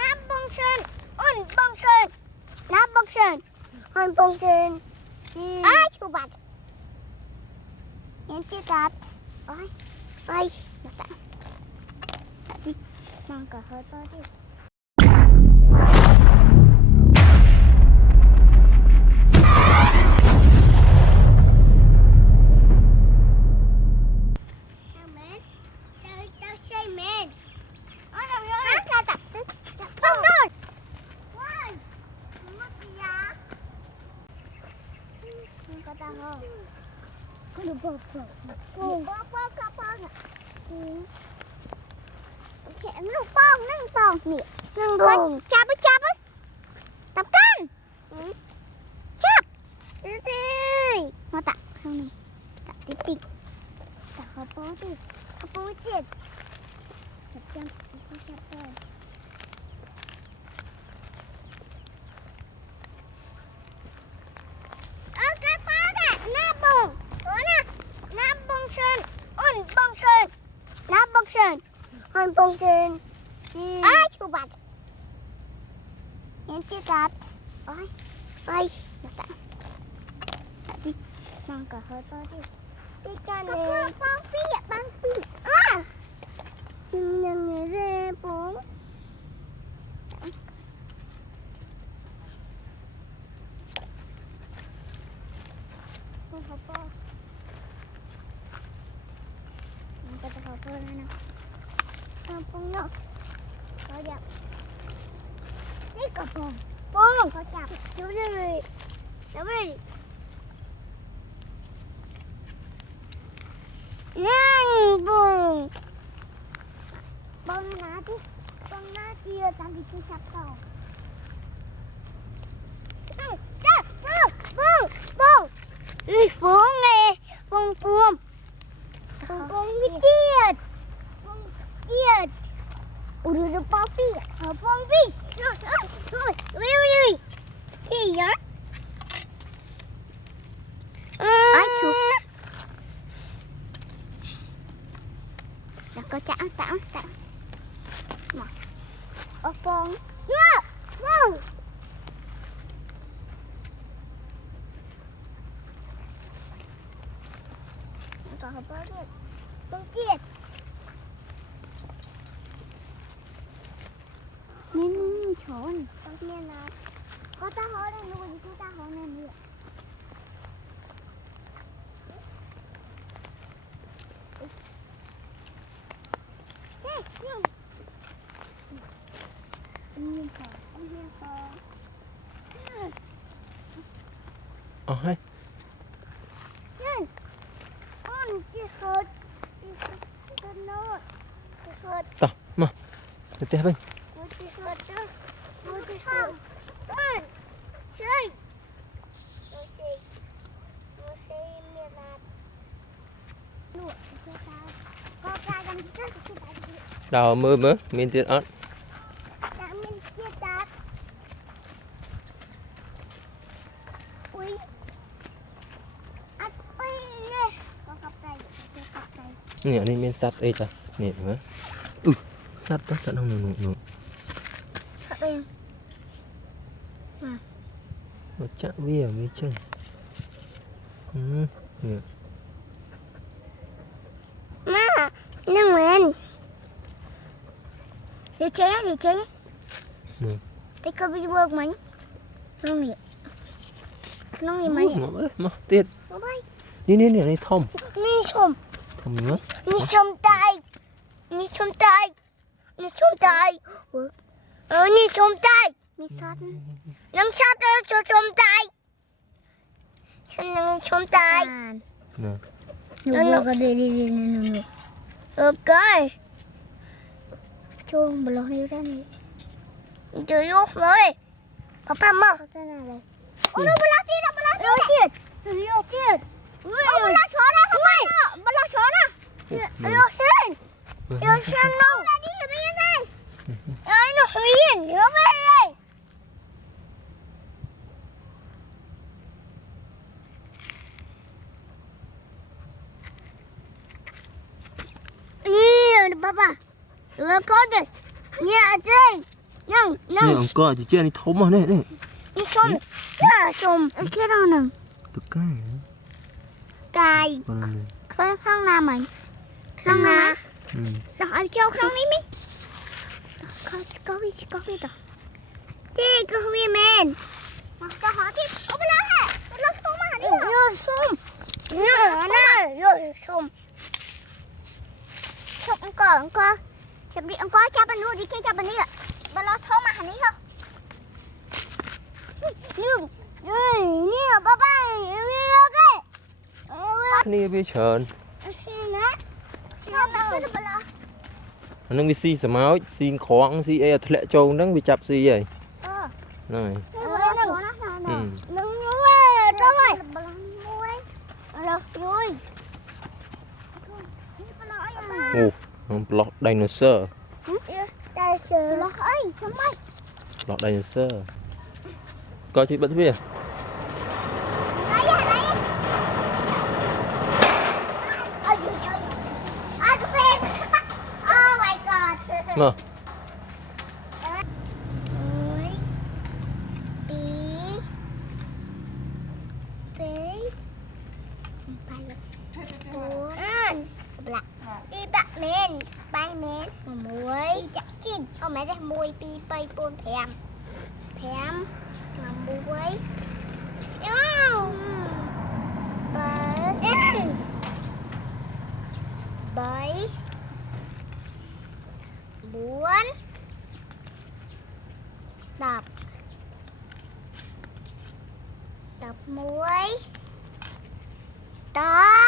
Nam bông sơn, on bông sơn, Nam bông sơn, on bông sơn. Ai chú bạch. Em chưa đặt. Ôi, ôi, đặt đi. Mang cả hơi to đi. Khẽลูกป้องนั่งป้องนี่นั่งป้องจับไปจับไปตับกันจับดิมาตักข้างนี้ตักติ๊กติ๊กตักข้าวโพดดิข้าวโพดเจ็ดจับจังจับเลยกระเป๋าเนี่ยหน้าบงตัวน่ะหน้าบงเชิญอ้นบงเชิญหน้าบงเชิญอ้นบงเชิญอ้ายชูบัตรเห็นจีดัดโอ้ยโอ้ยมาตัดดินั่งกับเฮ้ยป้าดิดิกันเลยปังปี้อ่ะปังปี้ยังไงเร่ปุ๊งเขาป้อมันก็จะเขาป้อแล้วนะเอาปุ้งเนาะเขาจับนี่กระปุงปุ้งเขาจับดูเลยดูเลยนั่งปุ้งปุ้งหน้าที่ปุ้งหน้าที่ตามที่คุณจับต่อจับปุ้งปุ้งปุ้งphố nghe bông buông bông tiệt bông tiệt udah papi bông pi rồi ui gì vậy ai chú là có chạm mà ở bông wow có hộp bơ đi, con chiết, nên trốn, con chiên là có ta hỏi đây luôn, chúng ta hỏi này nữa, thế, nhưng ôi tao mà để tiếp đi đào mưa mưa miền tiết ớt nè đi miền sắt đây ta nè hả sắt đó sắt không nụ sắt đây một chạm bia mới chân nè má nâng lên đi chế cái cơ bị bơ mấy nông nghiệp mấy mà tiệt đi này thom thom nữaนี่ชมตายนี่ชมตายนี่ชมตายมีสัตว์น้ำสัตว์จะชมตายฉันยังชมตายหนูก็ดีโอเคชมบล็อกนี้ได้ไหมจะยกเลยพ่อมาโอ้ยบล็อกที่บล็อกที่ยกที่บล็อกช้อนนะทำไมบล็อกช้อนนะยกเส้นน้องอันนี้อยู่ไม่ได้ไอ้หนูวิ่งเยอะไปเลยนี่ papa. Look at it. Yeah, นี่องก็จีเจียนี่ทมอ่ะนี่ นี่ชมชมแค่เราหนึ่ง ตึกใกล้ กาย คนนึง ข้างน้ำไหมข้างน้ำเราเอาเจ้าข้างนี้ไหมก็วิ่งต่อที่ก็วิ่งแมนจะหาที่เอาไปแล้วฮะเราส้มมาดิโยส้มโยส้มก็จับดิก็จับมันนู่นดิแค่จับมันนี่อ่ะมันเราส้มมาหันนี้เหรอนี่บ๊ายบายนี่โอเค นี่พี่เชิญ อันนึงวิซีสมาร์ทซีนของซีเอทะเลโจงนั่งวิจับซีใหญ่นั่นโอ้มันปลอกไดโนเสาร์ปลอกไดโนเสาร์ก็ช่วยบัดพี่มา đi bạc men bay men mà muối chắc chín ông mẹ đây muối pi bay bồn thèm mà muối wow bảy bốn đập muối đó